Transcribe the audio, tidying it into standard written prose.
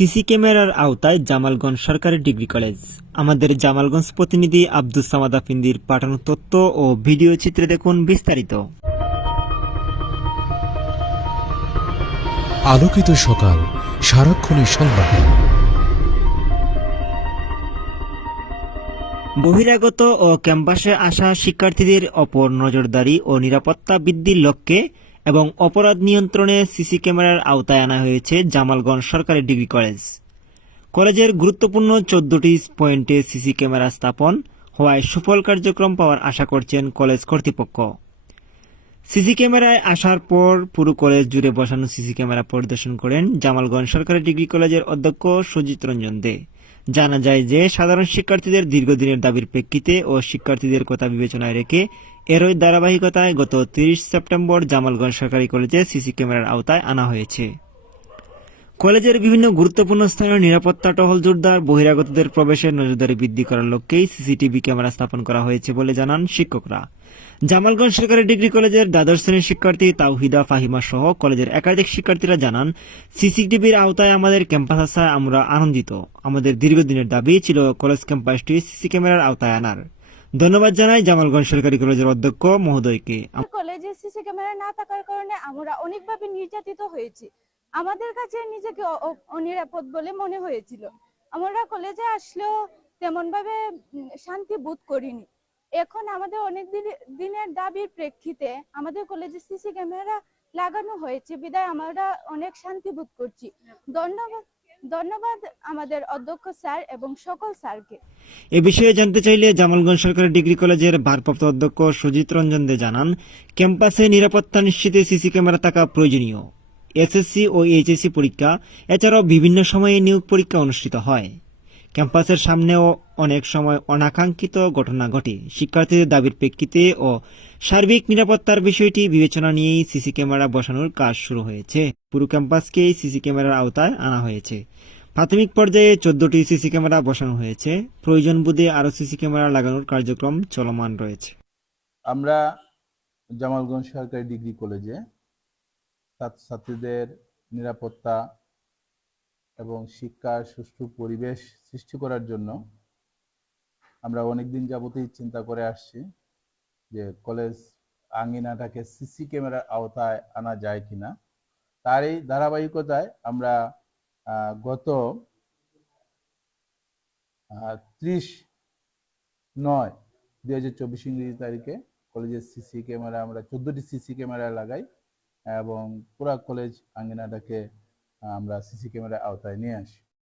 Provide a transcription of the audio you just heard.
CC ক্যামেরার আওতায় জামালগঞ্জ সরকারি ডিগ্রি কলেজ। আমাদের জামালগঞ্জ প্রতিনিধি আব্দুস সামাদ আফিন্দির পাঠানো তথ্য ও ভিডিও চিত্রে দেখুন বিস্তারিত। আলোকিত সকাল, সারাক্ষণের সংবাদ। বহিরাগত ও ক্যাম্পাসে আসা শিক্ষার্থীদের ওপর নজরদারি ও নিরাপত্তা বৃদ্ধির লক্ষ্যে এবং অপরাধ নিয়ন্ত্রণে সিসি ক্যামেরার আওতায় আনা হয়েছে জামালগঞ্জ সরকারি ডিগ্রি কলেজ। কলেজের গুরুত্বপূর্ণ 14টি পয়েন্টে সিসি ক্যামেরা স্থাপন হওয়ায় সুফল কার্যক্রম পাওয়ার আশা করছেন কলেজ কর্তৃপক্ষ। সিসি ক্যামেরায় আসার পর পুরো কলেজ জুড়ে বসানো সিসি ক্যামেরা পরিদর্শন করেন জামালগঞ্জ সরকারি ডিগ্রি কলেজের অধ্যক্ষ সুজিত রঞ্জন দে। জানা যায় যে সাধারণ শিক্ষার্থীদের দীর্ঘদিনের দাবির প্রেক্ষিতে ও শিক্ষার্থীদের কথা বিবেচনায় রেখে এরই ধারাবাহিকতায় গত 30 সেপ্টেম্বর জামালগঞ্জ সরকারি কলেজে সিসি ক্যামেরার আওতায় আনা হয়েছে। কলেজের বিভিন্ন গুরুত্বপূর্ণ স্থানে নিরাপত্তা টহল জোরদার, বহিরাগতদের প্রবেশের নজরদারি বৃদ্ধি করার লক্ষ্যেই সিসিটিভি ক্যামেরা স্থাপন করা হয়েছে বলে জানান শিক্ষকরা। জামালগঞ্জ সরকারি ডিগ্রি কলেজের দ্বাদশ শ্রেণীর শিক্ষার্থী তাওহিদা ফাহিমা সহ কলেজের একাধিক শিক্ষার্থীরা জানান, সিসিটিভির আওতায় আমাদের ক্যাম্পাস আসায় আমরা আনন্দিত। আমাদের দীর্ঘদিনের দাবি ছিল কলেজ ক্যাম্পাসটি সিসি ক্যামেরার আওতায় আনার। ধন্যবাদ জানাই জামালগঞ্জ সরকারি কলেজের অধ্যক্ষ মহোদয়কে। কলেজে সিসি ক্যামেরা না থাকার কারণে আমরা অনেকভাবে নির্যাতিত হয়েছি। আমাদের কাছে নিজেকে অনিরাপদ বলে মনে হয়েছিল। আমরা কলেজে আসলেও তেমন ভাবে শান্তি বোধ করিনি। এখন আমাদের অনেক দিনের দাবির প্রেক্ষিতে আমাদের কলেজে সিসি ক্যামেরা লাগানো হয়েছে বিধায় আমরা অনেক শান্তি বোধ করছি। ধন্যবাদ আমাদের অধ্যক্ষ স্যার এবং সকল স্যারকে। এ বিষয়ে জানতে চাইলে জামালগঞ্জ সরকারি ডিগ্রি কলেজের ভারপ্রাপ্ত অধ্যক্ষ সুজিত রঞ্জন দে জানান, ক্যাম্পাসে নিরাপত্তা নিশ্চিতে সিসি ক্যামেরা থাকা প্রয়োজনীয়। এসএসসি ও এইচএসসি পরীক্ষা এছাড়াও বিভিন্ন সময়ে নিয়োগ পরীক্ষা অনুষ্ঠিত হয়। ক্যাম্পাসের সামনেও অনেক সময় অনাকাঙ্ক্ষিত ঘটনা ঘটে। শিক্ষার্থীদের দাবির প্রেক্ষিতে ও সার্বিক নিরাপত্তার বিষয়টি বিবেচনা নিয়েই সিসি ক্যামেরা বসানোর কাজ শুরু হয়েছে। পুরো ক্যাম্পাসকেই সিসি ক্যামেরার আওতায় আনা হয়েছে। প্রাথমিক পর্যায়ে 14টি সিসি ক্যামেরা বসানো হয়েছে। প্রয়োজন বোধে আরও সিসি ক্যামেরা লাগানোর কার্যক্রম চলমান রয়েছে। আমরা জামালগঞ্জ সরকারি ডিগ্রি কলেজে ছাত্রছাত্রীদের নিরাপত্তা এবং শিক্ষার সুষ্ঠু পরিবেশ সৃষ্টি করার জন্য আমরা অনেকদিন যাবতই চিন্তা করে আসছি যে কলেজ আঙ্গিনাটাকে সিসি ক্যামেরার আওতায় আনা যায় কিনা। তার এই ধারাবাহিকতায় আমরা গত 30/9/2024 ইংরেজি তারিখে কলেজের সিসি ক্যামেরা আমরা 14টি সিসি ক্যামেরা লাগাই এবং পুরা কলেজ আঙ্গিনাটাকে আমরা সিসি ক্যামেরার আওতায় নিয়ে আসি।